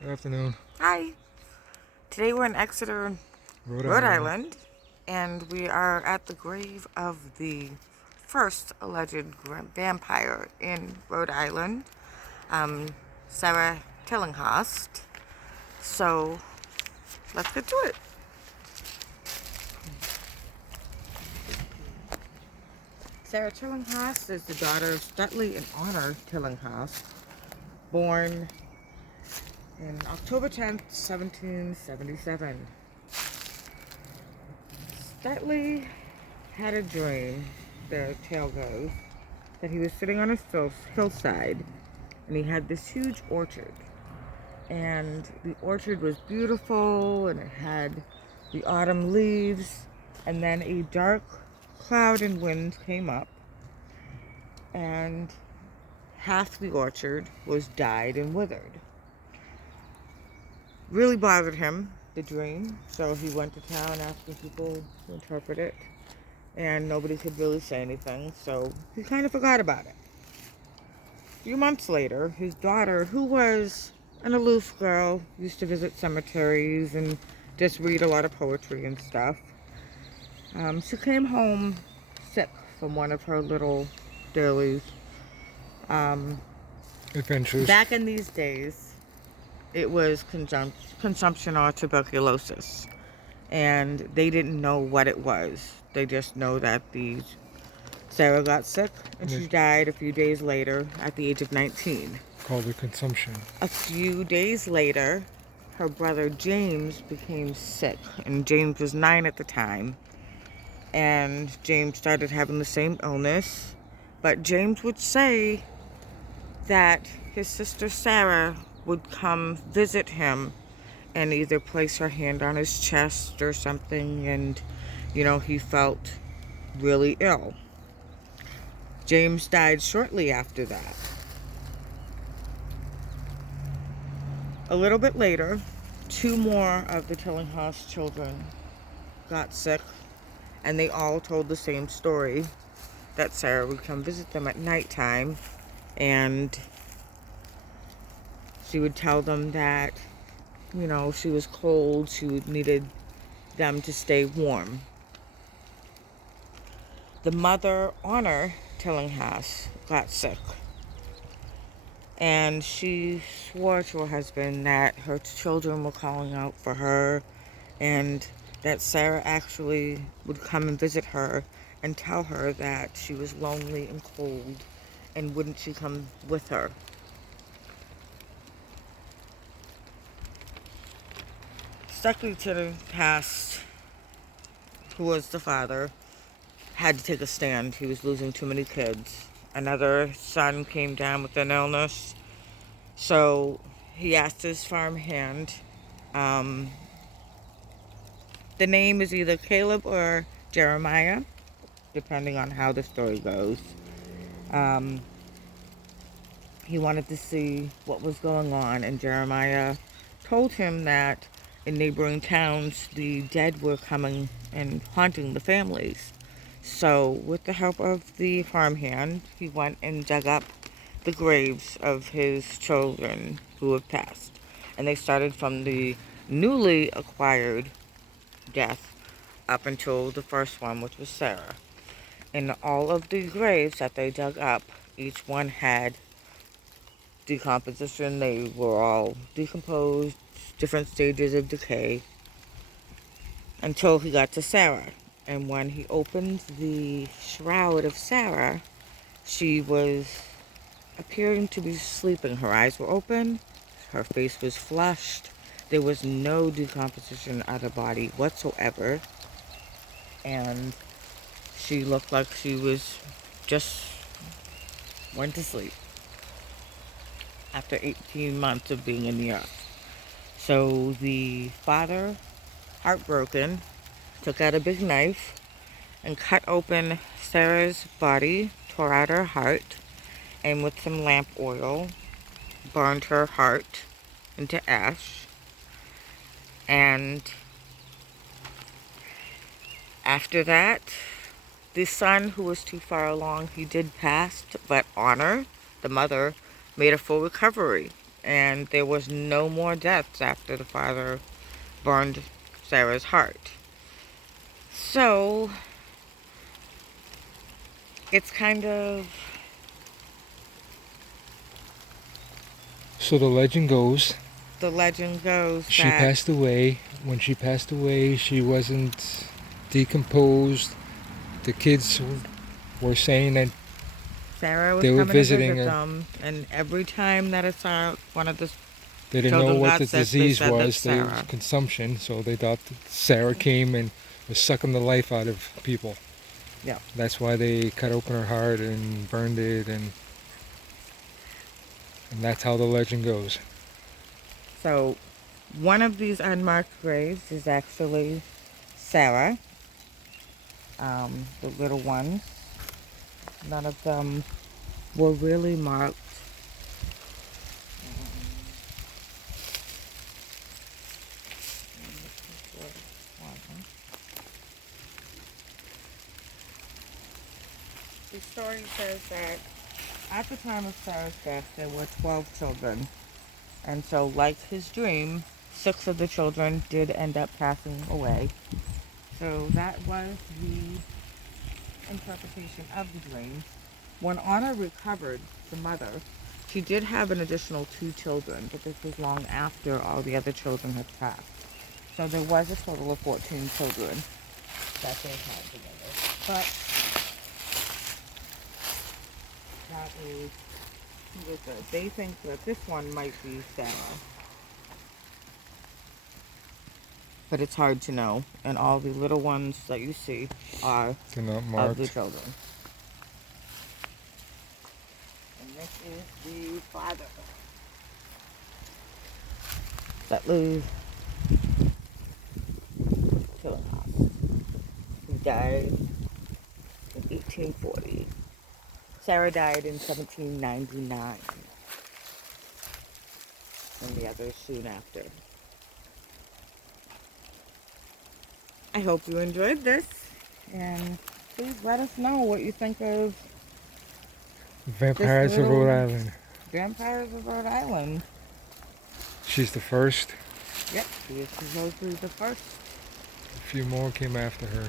Good afternoon. Hi. Today we're in Exeter, Rhode Rhode Island. Island, and we are at the grave of the first alleged vampire in Rhode Island, Sarah Tillinghast. So let's get to it. Sarah Tillinghast is the daughter of Stutley and Honor Tillinghast, born in October 10th, 1777. Stutley had a dream, the tale goes, that he was sitting on a hillside and he had this huge orchard. And the orchard was beautiful and it had the autumn leaves. And then a dark cloud and wind came up and half the orchard was dyed and withered. Really bothered him, the dream, so he went to town asking people to interpret it. And nobody could really say anything, so he kind of forgot about it. A few months later, his daughter, who was an aloof girl, used to visit cemeteries and just read a lot of poetry and stuff. She came home sick from one of her little daily Adventures. back in these days. It was consumption or tuberculosis, and they didn't know what it was. They just know that Sarah got sick and she died a few days later at the age of 19. Called it consumption. A few days later, her brother James became sick, and James was 9 at the time. And James started having the same illness, but James would say that his sister Sarah would come visit him and either place her hand on his chest or something, and he felt really ill. James died shortly after that. A little bit later, 2 more of the Tillinghast children got sick, and they all told the same story, that Sarah would come visit them at nighttime, and she would tell them that, she was cold, she needed them to stay warm. The mother, Honor Tillinghast, got sick, and she swore to her husband that her children were calling out for her, and that Sarah actually would come and visit her and tell her that she was lonely and cold, and wouldn't she come with her. Stutley Tillinghast, who was the father, had to take a stand. He was losing too many kids. Another son came down with an illness, so he asked his farmhand. The name is either Caleb or Jeremiah, depending on how the story goes. He wanted to see what was going on, and Jeremiah told him that in neighboring towns the dead were coming and haunting the families. So with the help of the farmhand, he went and dug up the graves of his children who had passed, and they started from the newly acquired death up until the first one, which was Sarah. In all of the graves that they dug up, each one had decomposition. They were all decomposed, different stages of decay, until he got to Sarah. And when he opened the shroud of Sarah, she was appearing to be sleeping. Her eyes were open, her face was flushed, there was no decomposition of the body whatsoever, and she looked like she was just went to sleep after 18 months of being in the earth. So the father, heartbroken, took out a big knife and cut open Sarah's body, tore out her heart, and with some lamp oil, burned her heart into ash. And after that, the son, who was too far along, he did pass, but Honor, the mother, made a full recovery and there was no more deaths after the father burned Sarah's heart. So it's kind of... So the legend goes she that passed away. When she passed away, she wasn't decomposed. The kids were saying that Sarah was they were coming to visiting visit her. them, and every time that one of the They didn't know children what got the sick, they disease said that was. They Sarah. consumption, so they thought that Sarah came and was sucking the life out of people. Yeah. That's why they cut open her heart and burned it, and that's how the legend goes. So one of these unmarked graves is actually Sarah. The little ones. None of them were really marked. The story says that at the time of Sarah's death, there were 12 children. And so, like his dream, 6 of the children did end up passing away. So that was the interpretation of the dream. When Anna recovered, the mother, she did have an additional 2 children, but this was long after all the other children had passed. So there was a total of 14 children that they had together. But that is they think that this one might be Sarah. But it's hard to know. And all the little ones that you see are They're not of marked. the children. And this is the father that lived Tillinghast. He died in 1840. Sarah died in 1799. And the others soon after. I hope you enjoyed this. And please let us know what you think of Vampires of Rhode Island. Vampires of Rhode Island. She's the first. Yep, she is supposedly the first. A few more came after her.